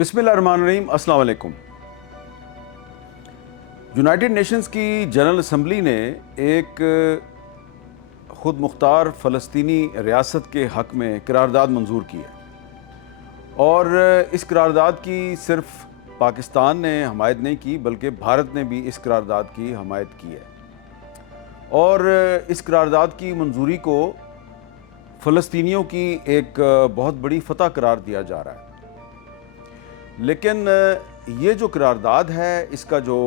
بسم اللہ الرحمن الرحیم۔ السلام علیکم۔ یونائٹڈ نیشنز کی جنرل اسمبلی نے ایک خود مختار فلسطینی ریاست کے حق میں قرارداد منظور کی ہے، اور اس قرارداد کی صرف پاکستان نے حمایت نہیں کی بلکہ بھارت نے بھی اس قرارداد کی حمایت کی ہے، اور اس قرارداد کی منظوری کو فلسطینیوں کی ایک بہت بڑی فتح قرار دیا جا رہا ہے۔ لیکن یہ جو قرارداد ہے، اس کا جو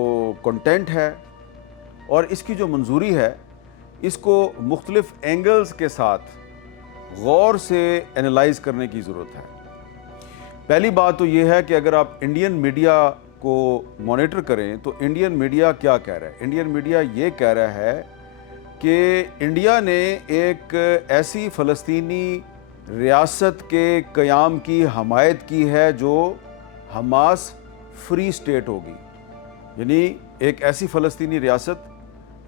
کنٹینٹ ہے اور اس کی جو منظوری ہے، اس کو مختلف اینگلز کے ساتھ غور سے انالائز کرنے کی ضرورت ہے۔ پہلی بات تو یہ ہے کہ اگر آپ انڈین میڈیا کو مانیٹر کریں تو انڈین میڈیا کیا کہہ رہا ہے؟ انڈین میڈیا یہ کہہ رہا ہے کہ انڈیا نے ایک ایسی فلسطینی ریاست کے قیام کی حمایت کی ہے جو حماس فری اسٹیٹ ہوگی، یعنی ایک ایسی فلسطینی ریاست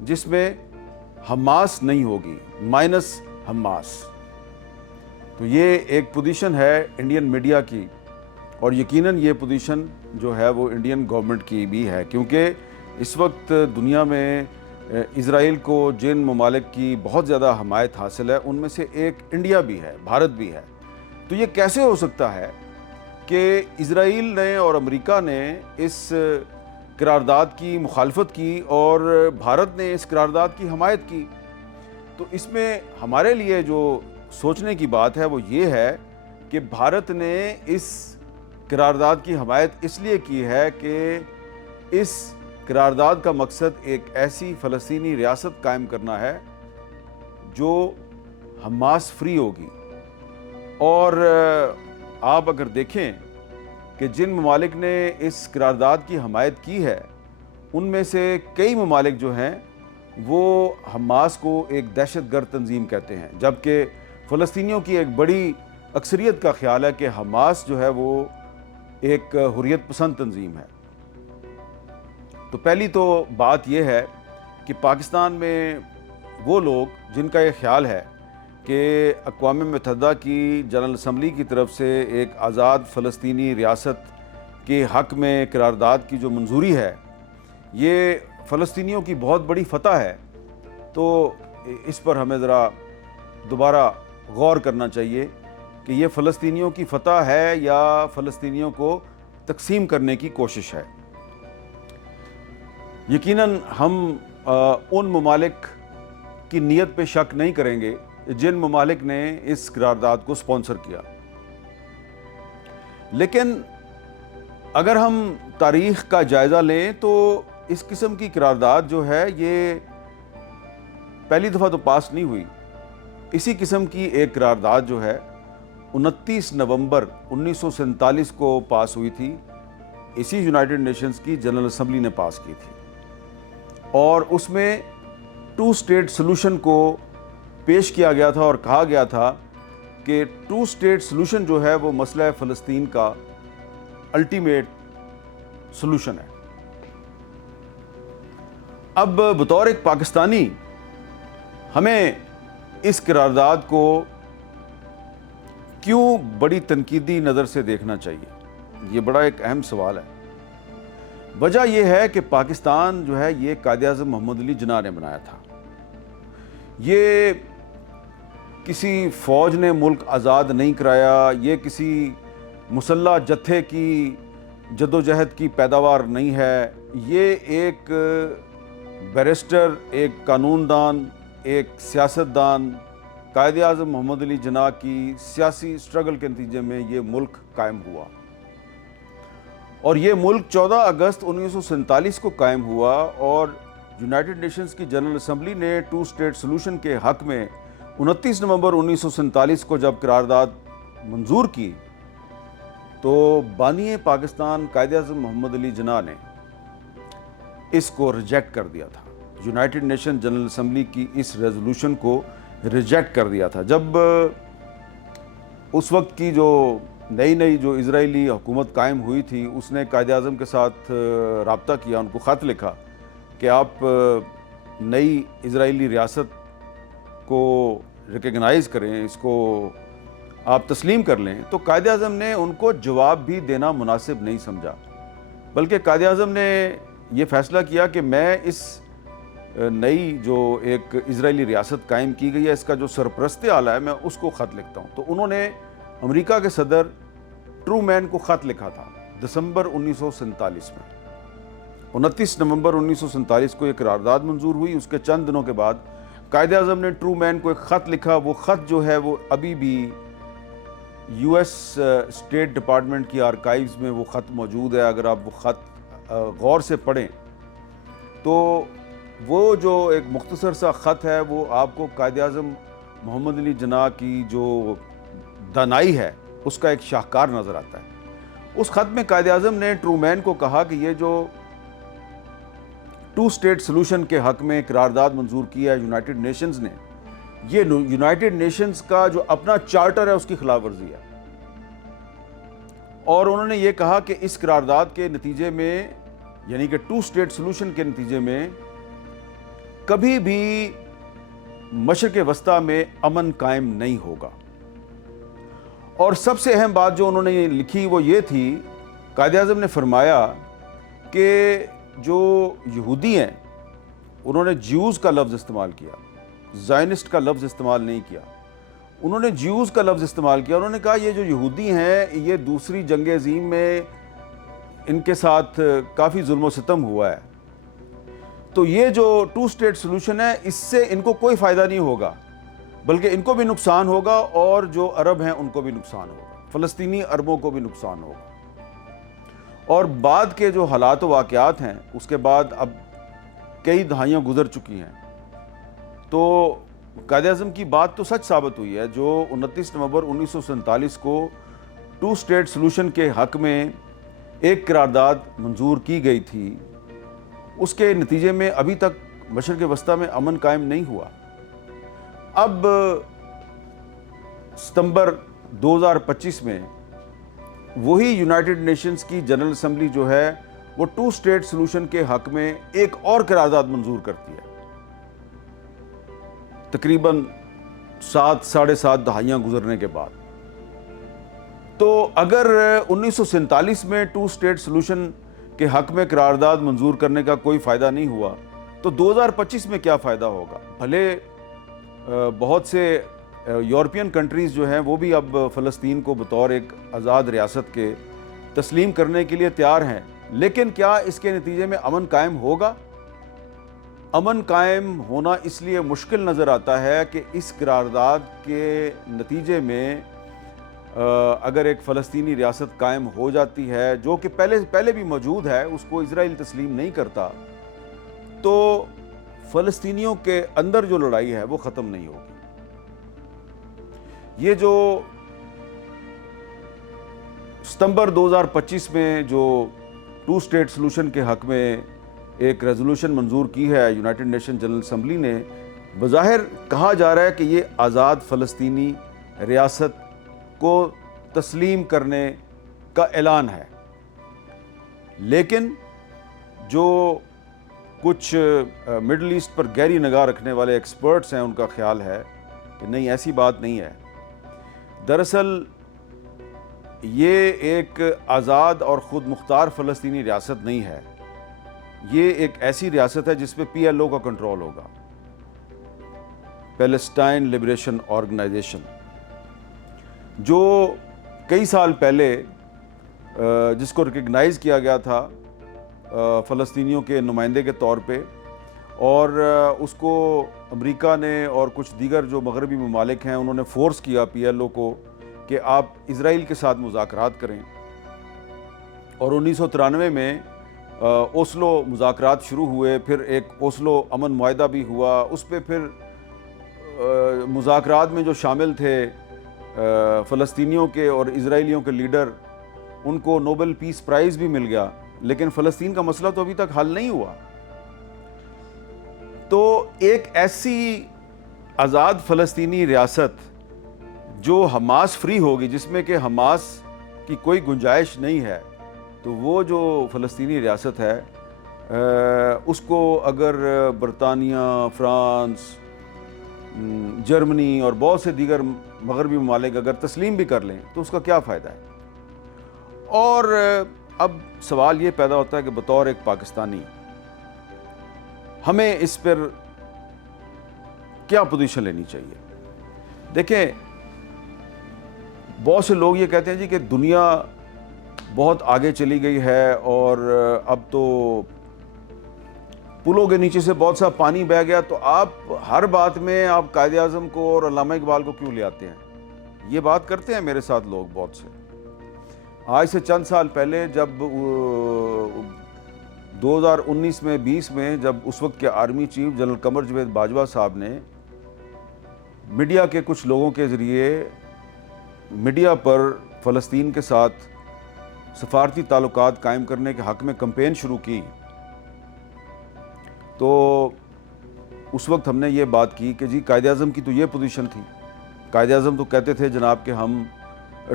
جس میں حماس نہیں ہوگی، مائنس حماس۔ تو یہ ایک پوزیشن ہے انڈین میڈیا کی، اور یقیناً یہ پوزیشن جو ہے وہ انڈین گورنمنٹ کی بھی ہے، کیونکہ اس وقت دنیا میں اسرائیل کو جن ممالک کی بہت زیادہ حمایت حاصل ہے ان میں سے ایک انڈیا بھی ہے، بھارت بھی ہے۔ تو یہ کیسے ہو سکتا ہے کہ اسرائیل نے اور امریکہ نے اس قرارداد کی مخالفت کی اور بھارت نے اس قرارداد کی حمایت کی؟ تو اس میں ہمارے لیے جو سوچنے کی بات ہے وہ یہ ہے کہ بھارت نے اس قرارداد کی حمایت اس لیے کی ہے کہ اس قرارداد کا مقصد ایک ایسی فلسطینی ریاست قائم کرنا ہے جو حماس فری ہوگی۔ اور آپ اگر دیکھیں کہ جن ممالک نے اس قرارداد کی حمایت کی ہے ان میں سے کئی ممالک جو ہیں وہ حماس کو ایک دہشت گرد تنظیم کہتے ہیں، جبکہ فلسطینیوں کی ایک بڑی اکثریت کا خیال ہے کہ حماس جو ہے وہ ایک حریت پسند تنظیم ہے۔ تو پہلی تو بات یہ ہے کہ پاکستان میں وہ لوگ جن کا یہ خیال ہے کہ اقوام متحدہ کی جنرل اسمبلی کی طرف سے ایک آزاد فلسطینی ریاست کے حق میں قرارداد کی جو منظوری ہے یہ فلسطینیوں کی بہت بڑی فتح ہے، تو اس پر ہمیں ذرا دوبارہ غور کرنا چاہیے کہ یہ فلسطینیوں کی فتح ہے یا فلسطینیوں کو تقسیم کرنے کی کوشش ہے۔ یقیناً ہم ان ممالک کی نیت پہ شک نہیں کریں گے جن ممالک نے اس قرارداد کو سپانسر کیا، لیکن اگر ہم تاریخ کا جائزہ لیں تو اس قسم کی قرارداد جو ہے یہ پہلی دفعہ تو پاس نہیں ہوئی۔ اسی قسم کی ایک قرارداد جو ہے 29 نومبر 1947 کو پاس ہوئی تھی، اسی یونائٹڈ نیشنز کی جنرل اسمبلی نے پاس کی تھی، اور اس میں 2 اسٹیٹ سلوشن کو پیش کیا گیا تھا اور کہا گیا تھا کہ 2 اسٹیٹ سلوشن جو ہے وہ مسئلہ فلسطین کا الٹیمیٹ سلوشن ہے۔ اب بطور ایک پاکستانی ہمیں اس قرارداد کو کیوں بڑی تنقیدی نظر سے دیکھنا چاہیے؟ یہ بڑا ایک اہم سوال ہے۔ وجہ یہ ہے کہ پاکستان جو ہے یہ قائد اعظم محمد علی جناح نے بنایا تھا۔ یہ کسی فوج نے ملک آزاد نہیں کرایا، یہ کسی مسلح جتھے کی جدوجہد کی پیداوار نہیں ہے، یہ ایک بیرسٹر، ایک قانون دان، ایک سیاستدان قائد اعظم محمد علی جناح کی سیاسی سٹرگل کے نتیجے میں یہ ملک قائم ہوا، اور یہ ملک 14 اگست 1947 کو قائم ہوا، اور یونائٹڈ نیشنز کی جنرل اسمبلی نے 2 اسٹیٹ سلوشن کے حق میں 29 نومبر 1947 کو جب قرارداد منظور کی تو بانی پاکستان قائد اعظم محمد علی جناح نے اس کو ریجیکٹ کر دیا تھا، یونائٹڈ نیشن جنرل اسمبلی کی اس ریزولوشن کو ریجیکٹ کر دیا تھا۔ جب اس وقت کی جو نئی جو اسرائیلی حکومت قائم ہوئی تھی اس نے قائد اعظم کے ساتھ رابطہ کیا، ان کو خط لکھا کہ آپ نئی اسرائیلی ریاست کو ریکگنائز کریں، اس کو آپ تسلیم کر لیں، تو قائد اعظم نے ان کو جواب بھی دینا مناسب نہیں سمجھا، بلکہ قائد اعظم نے یہ فیصلہ کیا کہ میں اس نئی جو ایک اسرائیلی ریاست قائم کی گئی ہے، اس کا جو سرپرست اعلیٰ ہے، میں اس کو خط لکھتا ہوں۔ تو انہوں نے امریکہ کے صدر ٹرومین کو خط لکھا تھا دسمبر 1947 میں۔ 29 نومبر 1947 کو یہ قرارداد منظور ہوئی۔ اس کے چند دنوں کے بعد قائد اعظم نے ٹرومین کو ایک خط لکھا۔ وہ خط جو ہے وہ ابھی بھی یو ایس اسٹیٹ ڈپارٹمنٹ کی آرکائیوز میں وہ خط موجود ہے۔ اگر آپ وہ خط غور سے پڑھیں تو وہ جو ایک مختصر سا خط ہے، وہ آپ کو قائد اعظم محمد علی جناح کی جو دانائی ہے اس کا ایک شاہکار نظر آتا ہے۔ اس خط میں قائد اعظم نے ٹرومین کو کہا کہ یہ جو 2 اسٹیٹ سلوشن کے حق میں قرارداد منظور کیا ہے یونائٹڈ نیشنز نے، یہ یونائٹڈ نیشنز کا جو اپنا چارٹر ہے اس کی خلاف ورزی ہے، اور انہوں نے یہ کہا کہ اس قرارداد کے نتیجے میں، یعنی کہ 2 اسٹیٹ سلوشن کے نتیجے میں کبھی بھی مشرق وسطیٰ میں امن قائم نہیں ہوگا۔ اور سب سے اہم بات جو انہوں نے لکھی وہ یہ تھی، قائد اعظم نے فرمایا کہ جو یہودی ہیں انہوں نے جیوز کا لفظ استعمال کیا، زائنسٹ کا لفظ استعمال نہیں کیا، انہوں نے جیوز کا لفظ استعمال کیا۔ انہوں نے کہا یہ جو یہودی ہیں یہ دوسری جنگ عظیم میں ان کے ساتھ کافی ظلم و ستم ہوا ہے، تو یہ جو 2 اسٹیٹ سلوشن ہے اس سے ان کو کوئی فائدہ نہیں ہوگا، بلکہ ان کو بھی نقصان ہوگا اور جو عرب ہیں ان کو بھی نقصان ہوگا، فلسطینی عربوں کو بھی نقصان ہوگا۔ اور بعد کے جو حالات و واقعات ہیں اس کے بعد اب کئی دہائیاں گزر چکی ہیں، تو قائد اعظم کی بات تو سچ ثابت ہوئی ہے۔ جو 29 نومبر 1947 کو 2 اسٹیٹ سلوشن کے حق میں ایک قرارداد منظور کی گئی تھی، اس کے نتیجے میں ابھی تک مشرق وسطیٰ میں امن قائم نہیں ہوا۔ اب ستمبر 2025 میں وہی یونائٹڈ نیشنز کی جنرل اسمبلی جو ہے وہ 2 اسٹیٹ سلوشن کے حق میں ایک اور قرارداد منظور کرتی ہے، تقریباً 7 دہائیاں گزرنے کے بعد۔ تو اگر 1947 میں 2 اسٹیٹ سلوشن کے حق میں قرارداد منظور کرنے کا کوئی فائدہ نہیں ہوا، تو 2025 میں کیا فائدہ ہوگا؟ بھلے بہت سے یورپین کنٹریز جو ہیں وہ بھی اب فلسطین کو بطور ایک آزاد ریاست کے تسلیم کرنے کے لیے تیار ہیں، لیکن کیا اس کے نتیجے میں امن قائم ہوگا؟ امن قائم ہونا اس لیے مشکل نظر آتا ہے کہ اس قرارداد کے نتیجے میں اگر ایک فلسطینی ریاست قائم ہو جاتی ہے جو کہ پہلے بھی موجود ہے، اس کو اسرائیل تسلیم نہیں کرتا، تو فلسطینیوں کے اندر جو لڑائی ہے وہ ختم نہیں ہوگی۔ یہ جو ستمبر 2025 میں جو 2 اسٹیٹ سلوشن کے حق میں ایک ریزولوشن منظور کی ہے یونائٹڈ نیشن جنرل اسمبلی نے، بظاہر کہا جا رہا ہے کہ یہ آزاد فلسطینی ریاست کو تسلیم کرنے کا اعلان ہے، لیکن جو کچھ مڈل ایسٹ پر گہری نگاہ رکھنے والے ایکسپرٹس ہیں ان کا خیال ہے کہ نہیں، ایسی بات نہیں ہے۔ دراصل یہ ایک آزاد اور خود مختار فلسطینی ریاست نہیں ہے، یہ ایک ایسی ریاست ہے جس پہ PLO کا کنٹرول ہوگا، پیلسٹائن لبریشن آرگنائزیشن، جو کئی سال پہلے جس کو ریکگنائز کیا گیا تھا فلسطینیوں کے نمائندے کے طور پہ، اور اس کو امریکہ نے اور کچھ دیگر جو مغربی ممالک ہیں انہوں نے فورس کیا PLO کو کہ آپ اسرائیل کے ساتھ مذاکرات کریں، اور 1993 میں اوسلو مذاکرات شروع ہوئے، پھر ایک اوسلو امن معاہدہ بھی ہوا، اس پہ پھر مذاکرات میں جو شامل تھے فلسطینیوں کے اور اسرائیلیوں کے لیڈر، ان کو نوبل پیس پرائز بھی مل گیا، لیکن فلسطین کا مسئلہ تو ابھی تک حل نہیں ہوا۔ تو ایک ایسی آزاد فلسطینی ریاست جو حماس فری ہوگی، جس میں کہ حماس کی کوئی گنجائش نہیں ہے، تو وہ جو فلسطینی ریاست ہے اس کو اگر برطانیہ، فرانس، جرمنی اور بہت سے دیگر مغربی ممالک اگر تسلیم بھی کر لیں تو اس کا کیا فائدہ ہے؟ اور اب سوال یہ پیدا ہوتا ہے کہ بطور ایک پاکستانی ہمیں اس پر کیا پوزیشن لینی چاہیے؟ دیکھیں، بہت سے لوگ یہ کہتے ہیں جی کہ دنیا بہت آگے چلی گئی ہے اور اب تو پلوں کے نیچے سے بہت سا پانی بہہ گیا، تو آپ ہر بات میں آپ قائد اعظم کو اور علامہ اقبال کو کیوں لے آتے ہیں؟ یہ بات کرتے ہیں میرے ساتھ لوگ بہت سے۔ آج سے چند سال پہلے جب 2019 میں 20 میں جب اس وقت کے army chief general Qamar Javed Bajwa صاحب نے میڈیا کے کچھ لوگوں کے ذریعے میڈیا پر فلسطین کے ساتھ سفارتی تعلقات قائم کرنے کے حق میں کمپین شروع کی، تو اس وقت ہم نے یہ بات کی کہ جی قائد اعظم کی تو یہ پوزیشن تھی، قائد اعظم تو کہتے تھے جناب کہ ہم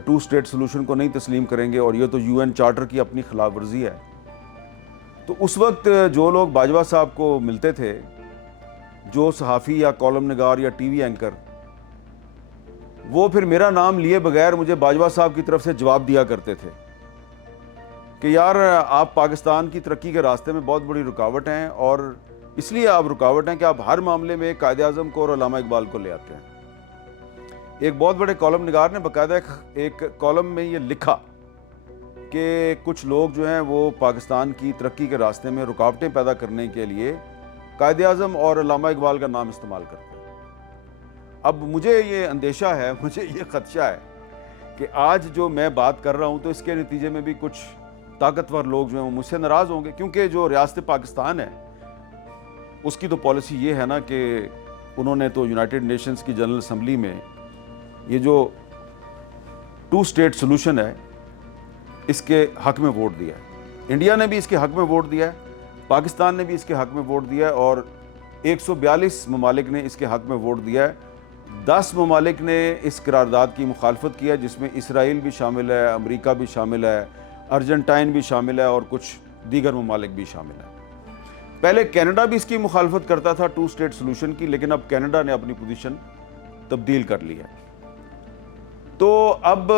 2 اسٹیٹ سلوشن کو نہیں تسلیم کریں گے اور یہ تو UN چارٹر کی اپنی خلاف ورزی ہے۔ تو اس وقت جو لوگ باجوہ صاحب کو ملتے تھے، جو صحافی یا کالم نگار یا ٹی وی اینکر، وہ پھر میرا نام لیے بغیر مجھے باجوہ صاحب کی طرف سے جواب دیا کرتے تھے کہ یار آپ پاکستان کی ترقی کے راستے میں بہت بڑی رکاوٹ ہیں، اور اس لیے آپ رکاوٹ ہیں کہ آپ ہر معاملے میں قائد اعظم کو اور علامہ اقبال کو لے آتے ہیں۔ ایک بہت بڑے کالم نگار نے باقاعدہ ایک کالم میں یہ لکھا کہ کچھ لوگ جو ہیں وہ پاکستان کی ترقی کے راستے میں رکاوٹیں پیدا کرنے کے لیے قائد اعظم اور علامہ اقبال کا نام استعمال کرتے ہیں۔ اب مجھے یہ اندیشہ ہے، مجھے یہ خدشہ ہے کہ آج جو میں بات کر رہا ہوں تو اس کے نتیجے میں بھی کچھ طاقتور لوگ جو ہیں وہ مجھ سے ناراض ہوں گے، کیونکہ جو ریاست پاکستان ہے اس کی تو پالیسی یہ ہے نا کہ انہوں نے تو یونائٹڈ نیشنز کی جنرل اسمبلی میں یہ جو 2 اسٹیٹ سلوشن ہے اس کے حق میں ووٹ دیا ہے۔ انڈیا نے بھی اس کے حق میں ووٹ دیا ہے، پاکستان نے بھی اس کے حق میں ووٹ دیا ہے، اور 142 ممالک نے اس کے حق میں ووٹ دیا ہے۔ 10 ممالک نے اس قرارداد کی مخالفت کی ہے، جس میں اسرائیل بھی شامل ہے، امریکہ بھی شامل ہے، ارجنٹائن بھی شامل ہے، اور کچھ دیگر ممالک بھی شامل ہیں۔ پہلے کینیڈا بھی اس کی مخالفت کرتا تھا 2 اسٹیٹ سلوشن کی، لیکن اب کینیڈا نے اپنی پوزیشن تبدیل کر لی ہے۔ تو اب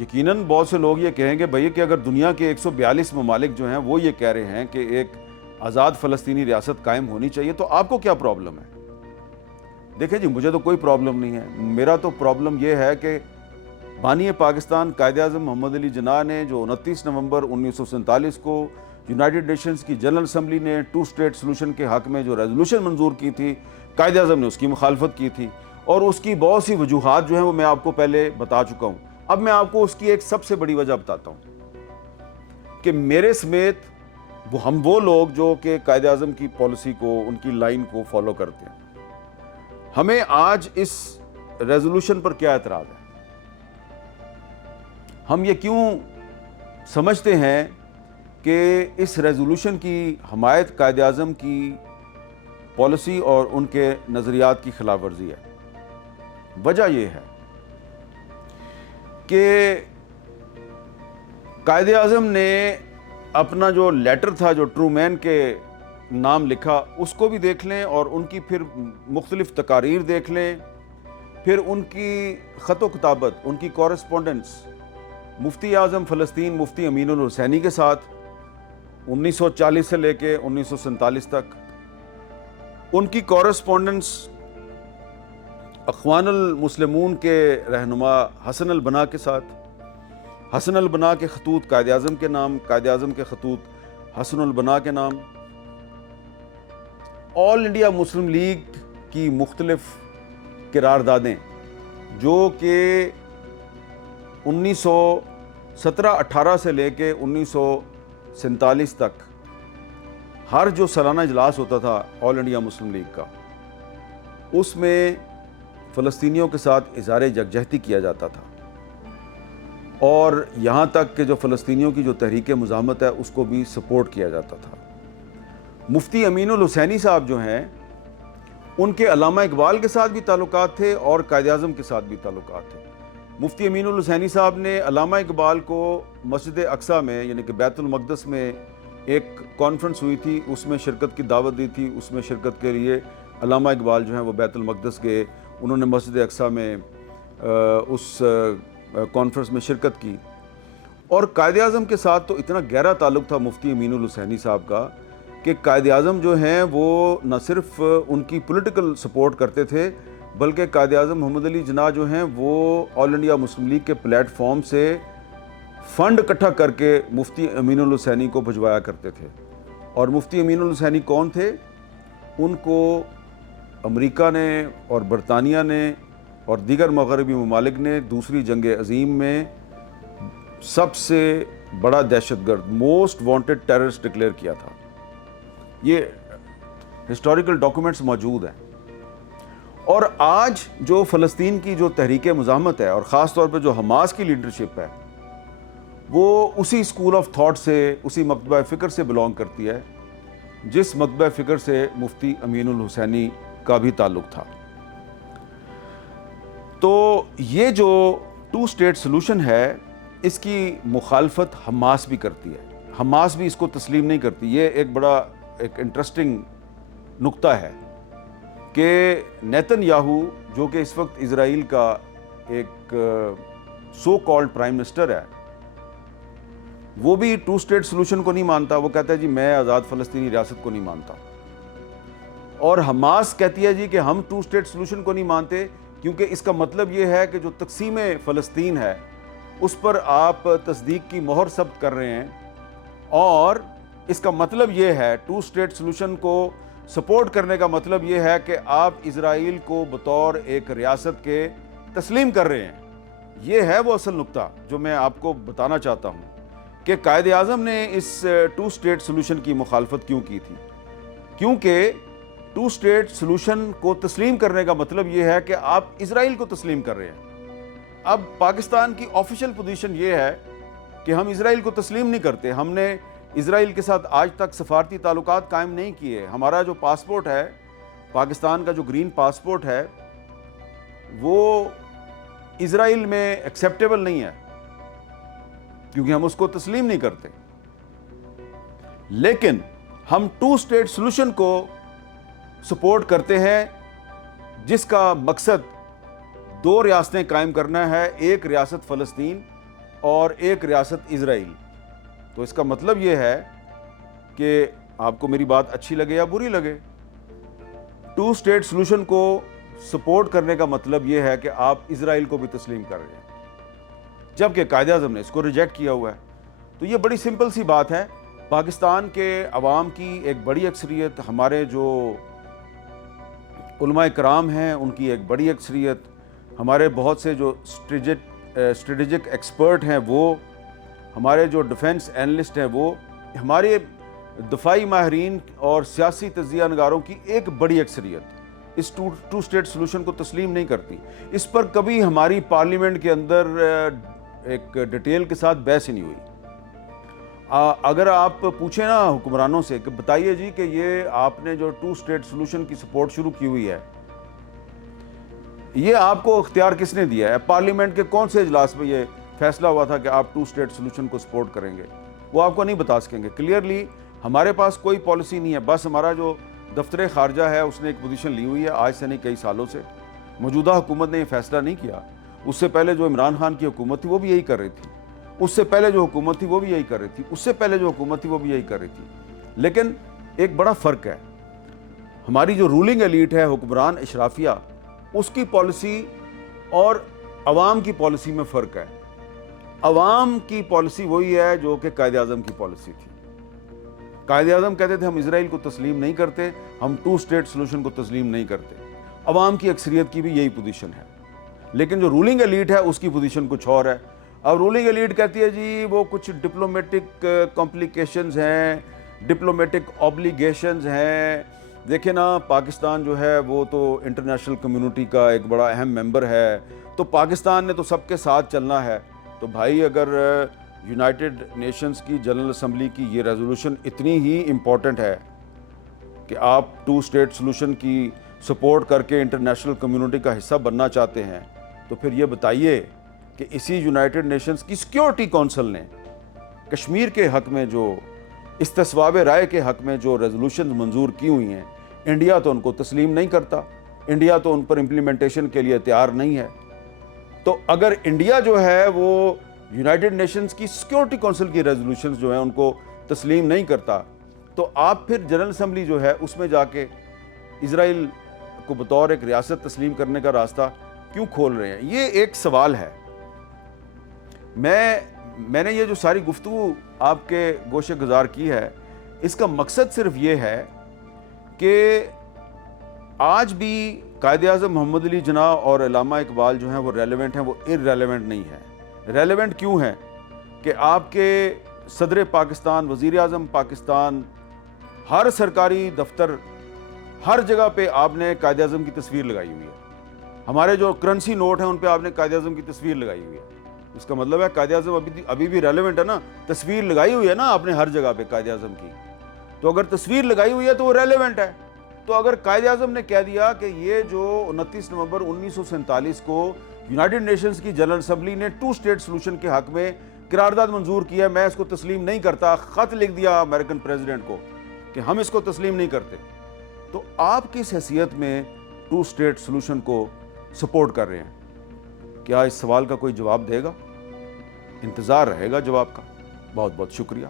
یقیناً بہت سے لوگ یہ کہیں گے بھئی کہ اگر دنیا کے 142 ممالک جو ہیں وہ یہ کہہ رہے ہیں کہ ایک آزاد فلسطینی ریاست قائم ہونی چاہیے تو آپ کو کیا پرابلم ہے؟ دیکھیں جی، مجھے تو کوئی پرابلم نہیں ہے۔ میرا تو پرابلم یہ ہے کہ بانی پاکستان قائد اعظم محمد علی جناح نے جو 29 نومبر 1947 کو یونائٹڈ نیشنز کی جنرل اسمبلی نے 2 اسٹیٹ سلوشن کے حق میں جو ریزولوشن منظور کی تھی، قائد اعظم نے اس کی مخالفت کی تھی، اور اس کی بہت سی وجوہات جو ہیں وہ میں آپ کو پہلے بتا چکا ہوں۔ اب میں آپ کو اس کی ایک سب سے بڑی وجہ بتاتا ہوں کہ میرے سمیت ہم وہ لوگ جو کہ قائد اعظم کی پالیسی کو، ان کی لائن کو فالو کرتے ہیں، ہمیں آج اس ریزولوشن پر کیا اعتراض ہے؟ ہم یہ کیوں سمجھتے ہیں کہ اس ریزولوشن کی حمایت قائد اعظم کی پالیسی اور ان کے نظریات کی خلاف ورزی ہے؟ وجہ یہ ہے کہ قائد اعظم نے اپنا جو لیٹر تھا جو ٹرومین کے نام لکھا، اس کو بھی دیکھ لیں اور ان کی پھر مختلف تقاریر دیکھ لیں، پھر ان کی خط و کتابت، ان کی کورسپونڈنس مفتی اعظم فلسطین مفتی امین الحسینی کے ساتھ 1940 سے لے کے 1947 تک، ان کی کورسپونڈنس اخوان المسلمون کے رہنما حسن البنا کے ساتھ، حسن البنا کے خطوط قائد اعظم کے نام، قائد اعظم کے خطوط حسن البنا کے نام، آل انڈیا مسلم لیگ کی مختلف قراردادیں جو کہ 1917-18 سے لے کے 1947 تک ہر جو سالانہ اجلاس ہوتا تھا آل انڈیا مسلم لیگ کا، اس میں فلسطینیوں کے ساتھ اظہار یکجہتی کیا جاتا تھا، اور یہاں تک کہ جو فلسطینیوں کی جو تحریک مزاحمت ہے اس کو بھی سپورٹ کیا جاتا تھا۔ مفتی امین الحسینی صاحب جو ہیں، ان کے علامہ اقبال کے ساتھ بھی تعلقات تھے اور قائد اعظم کے ساتھ بھی تعلقات تھے۔ مفتی امین الحسینی صاحب نے علامہ اقبال کو مسجد اقصیٰ میں یعنی کہ بیت المقدس میں ایک کانفرنس ہوئی تھی، اس میں شرکت کی دعوت دی تھی، اس میں شرکت کے لیے علامہ اقبال جو ہیں وہ بیت المقدس گئے, انہوں نے مسجد اقصیٰ میں اس کانفرنس میں شرکت کی. اور قائد اعظم کے ساتھ تو اتنا گہرا تعلق تھا مفتی امین الحسینی صاحب کا کہ قائد اعظم جو ہیں وہ نہ صرف ان کی پولیٹیکل سپورٹ کرتے تھے, بلکہ قائد اعظم محمد علی جناح جو ہیں وہ آل انڈیا مسلم لیگ کے پلیٹ فارم سے فنڈ اکٹھا کر کے مفتی امین الحسینی کو بھجوایا کرتے تھے. اور مفتی امین الحسینی کون تھے؟ ان کو امریکہ نے اور برطانیہ نے اور دیگر مغربی ممالک نے دوسری جنگ عظیم میں سب سے بڑا دہشت گرد, موسٹ وانٹڈ ٹیررسٹ ڈکلیئر کیا تھا. یہ ہسٹوریکل ڈاکومنٹس موجود ہیں. اور آج جو فلسطین کی جو تحریک مزاحمت ہے اور خاص طور پہ جو حماس کی لیڈرشپ ہے وہ اسی اسکول آف تھاٹ سے, اسی مکتبہ فکر سے بلانگ کرتی ہے جس مکتبہ فکر سے مفتی امین الحسینی کا بھی تعلق تھا. تو یہ جو 2 اسٹیٹ سلوشن ہے اس کی مخالفت حماس بھی کرتی ہے, حماس بھی اس کو تسلیم نہیں کرتی. یہ ایک بڑا ایک انٹرسٹنگ نقطہ ہے کہ نیتن یاہو جو کہ اس وقت اسرائیل کا ایک سو کالڈ پرائم منسٹر ہے, وہ بھی 2 اسٹیٹ سلوشن کو نہیں مانتا. وہ کہتا ہے جی میں آزاد فلسطینی ریاست کو نہیں مانتا. اور حماس کہتی ہے جی کہ ہم 2 اسٹیٹ سلوشن کو نہیں مانتے کیونکہ اس کا مطلب یہ ہے کہ جو تقسیم فلسطین ہے اس پر آپ تصدیق کی مہر ثبت کر رہے ہیں, اور اس کا مطلب یہ ہے 2 اسٹیٹ سلوشن کو سپورٹ کرنے کا مطلب یہ ہے کہ آپ اسرائیل کو بطور ایک ریاست کے تسلیم کر رہے ہیں. یہ ہے وہ اصل نقطہ جو میں آپ کو بتانا چاہتا ہوں کہ قائد اعظم نے اس 2 اسٹیٹ سلوشن کی مخالفت کیوں کی تھی. کیونکہ 2 اسٹیٹ سلوشن کو تسلیم کرنے کا مطلب یہ ہے کہ آپ اسرائیل کو تسلیم کر رہے ہیں. اب پاکستان کی آفیشیل پوزیشن یہ ہے کہ ہم اسرائیل کو تسلیم نہیں کرتے. ہم نے اسرائیل کے ساتھ آج تک سفارتی تعلقات قائم نہیں کیے. ہمارا جو پاسپورٹ ہے, پاکستان کا جو گرین پاسپورٹ ہے, وہ اسرائیل میں ایکسیپٹیبل نہیں ہے کیونکہ ہم اس کو تسلیم نہیں کرتے. لیکن ہم 2 اسٹیٹ سلوشن کو سپورٹ کرتے ہیں جس کا مقصد 2 ریاستیں قائم کرنا ہے, ایک ریاست فلسطین اور ایک ریاست اسرائیل. تو اس کا مطلب یہ ہے کہ آپ کو میری بات اچھی لگے یا بری لگے, 2 اسٹیٹ سلوشن کو سپورٹ کرنے کا مطلب یہ ہے کہ آپ اسرائیل کو بھی تسلیم کر رہے ہیں, جبکہ قائد اعظم نے اس کو ریجیکٹ کیا ہوا ہے. تو یہ بڑی سمپل سی بات ہے. پاکستان کے عوام کی ایک بڑی اکثریت, ہمارے جو علماء کرام ہیں ان کی ایک بڑی اکثریت, ہمارے بہت سے جو اسٹریٹجک ایکسپرٹ ہیں وہ, ہمارے جو ڈیفنس اینالسٹ ہیں وہ, ہمارے دفاعی ماہرین اور سیاسی تجزیہ نگاروں کی ایک بڑی اکثریت اس 2 اسٹیٹ سلوشن کو تسلیم نہیں کرتی. اس پر کبھی ہماری پارلیمنٹ کے اندر ایک ڈیٹیل کے ساتھ بحث ہی نہیں ہوئی. اگر آپ پوچھیں نا حکمرانوں سے کہ بتائیے جی کہ یہ آپ نے جو 2 اسٹیٹ سلوشن کی سپورٹ شروع کی ہوئی ہے, یہ آپ کو اختیار کس نے دیا ہے؟ پارلیمنٹ کے کون سے اجلاس میں یہ فیصلہ ہوا تھا کہ آپ 2 اسٹیٹ سلوشن کو سپورٹ کریں گے؟ وہ آپ کو نہیں بتا سکیں گے. کلیئرلی ہمارے پاس کوئی پالیسی نہیں ہے. بس ہمارا جو دفتر خارجہ ہے اس نے ایک پوزیشن لی ہوئی ہے, آج سے نہیں کئی سالوں سے. موجودہ حکومت نے یہ فیصلہ نہیں کیا. اس سے پہلے جو عمران خان کی حکومت تھی وہ بھی یہی کر رہی تھی, اس سے پہلے جو حکومت تھی وہ بھی یہی کر رہی تھی, اس سے پہلے جو حکومت تھی وہ بھی یہی کر رہی تھی. لیکن ایک بڑا فرق ہے, ہماری جو رولنگ ایلیٹ ہے, حکمران اشرافیہ, اس کی پالیسی اور عوام کی پالیسی میں فرق ہے. عوام کی پالیسی وہی ہے جو کہ قائد اعظم کی پالیسی تھی. قائد اعظم کہتے تھے ہم اسرائیل کو تسلیم نہیں کرتے, ہم 2 اسٹیٹ سلوشن کو تسلیم نہیں کرتے. عوام کی اکثریت کی بھی یہی پوزیشن ہے. لیکن جو رولنگ ایلیٹ ہے اس کی پوزیشن کچھ اور ہے. اب رولنگ ایلیٹ کہتی ہے جی وہ کچھ ڈپلومیٹک کمپلیکیشنز ہیں, ڈپلومیٹک آبلیگیشنز ہیں. دیکھیں نا, پاکستان جو ہے وہ تو انٹرنیشنل کمیونٹی کا ایک بڑا اہم ممبر ہے, تو پاکستان نے تو سب کے ساتھ چلنا ہے. تو بھائی اگر یونائٹڈ نیشنز کی جنرل اسمبلی کی یہ ریزولوشن اتنی ہی امپورٹنٹ ہے کہ آپ 2 اسٹیٹ سلوشن کی سپورٹ کر کے انٹرنیشنل کمیونٹی کا حصہ بننا چاہتے ہیں, تو پھر یہ بتائیے کہ اسی یونائٹڈ نیشنز کی سیکیورٹی کونسل نے کشمیر کے حق میں جو استصواب رائے کے حق میں جو ریزولوشن منظور کی ہوئی ہیں, انڈیا تو ان کو تسلیم نہیں کرتا، انڈیا تو ان پر امپلیمنٹیشن کے لیے تیار نہیں ہے۔ تو اگر انڈیا جو ہے وہ یونائٹڈ نیشنز کی سیکیورٹی کونسل کی ریزولوشنز جو ہیں ان کو تسلیم نہیں کرتا، تو آپ پھر جنرل اسمبلی جو ہے اس میں جا کے اسرائیل کو بطور ایک ریاست تسلیم کرنے کا راستہ کیوں کھول رہے ہیں؟ یہ ایک سوال ہے۔ میں نے یہ جو ساری گفتگو آپ کے گوشے گزار کی ہے، اس کا مقصد صرف یہ ہے کہ آج بھی قائد اعظم محمد علی جناح اور علامہ اقبال جو ہیں وہ ریلیونٹ ہیں، وہ ارریلیونٹ نہیں ہیں۔ ریلیونٹ کیوں ہیں؟ کہ آپ کے صدر پاکستان، وزیر اعظم پاکستان، ہر سرکاری دفتر، ہر جگہ پہ آپ نے قائد اعظم کی تصویر لگائی ہوئی ہے۔ ہمارے جو کرنسی نوٹ ہیں ان پہ آپ نے قائد اعظم کی تصویر لگائی ہوئی ہے۔ اس کا مطلب ہے قائد اعظم ابھی بھی ریلیونٹ ہے نا، تصویر لگائی ہوئی ہے نا آپ نے ہر جگہ پہ قائد اعظم کی، تو اگر تصویر لگائی ہوئی ہے تو وہ ریلیونٹ ہے۔ تو اگر قائد اعظم نے کہہ دیا کہ یہ جو 29 نومبر 1947 کو یونائٹڈ نیشنز کی جنرل اسمبلی نے 2 اسٹیٹ سلوشن کے حق میں قرارداد منظور کیا ہے، میں اس کو تسلیم نہیں کرتا، خط لکھ دیا امریکن پریزیڈنٹ کو کہ ہم اس کو تسلیم نہیں کرتے، تو آپ کس حیثیت میں 2 اسٹیٹ سلوشن کو سپورٹ کر رہے ہیں؟ کیا اس سوال کا کوئی جواب دے گا؟ انتظار رہے گا جواب کا۔ بہت بہت شکریہ۔